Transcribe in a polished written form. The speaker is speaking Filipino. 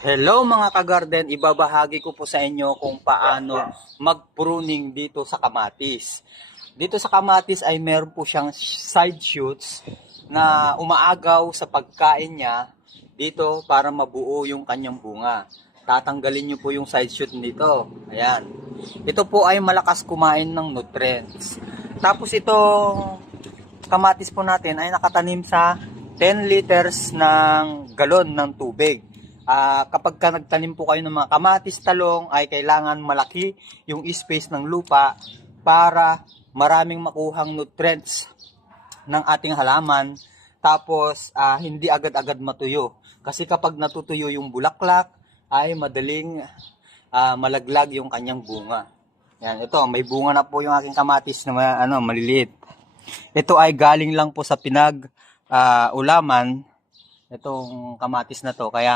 Hello mga ka-garden, ibabahagi ko po sa inyo kung paano mag-pruning dito sa kamatis. Dito sa kamatis ay meron po siyang side shoots na umaagaw sa pagkain niya dito para mabuo yung kanyang bunga. Tatanggalin niyo po yung side shoot nito. Ayan. Ito po ay malakas kumain ng nutrients. Tapos ito kamatis po natin ay nakatanim sa 10 liters ng galon ng tubig. Kapag ka nagtanim po kayo ng mga kamatis, talong, ay kailangan malaki yung space ng lupa para maraming makuhang nutrients ng ating halaman. Tapos hindi agad-agad matuyo. Kasi kapag natutuyo yung bulaklak, ay madaling malaglag yung kanyang bunga. Yan, ito, may bunga na po yung aking kamatis na maliliit. Ito ay galing lang po sa ulaman, itong kamatis na to. Kaya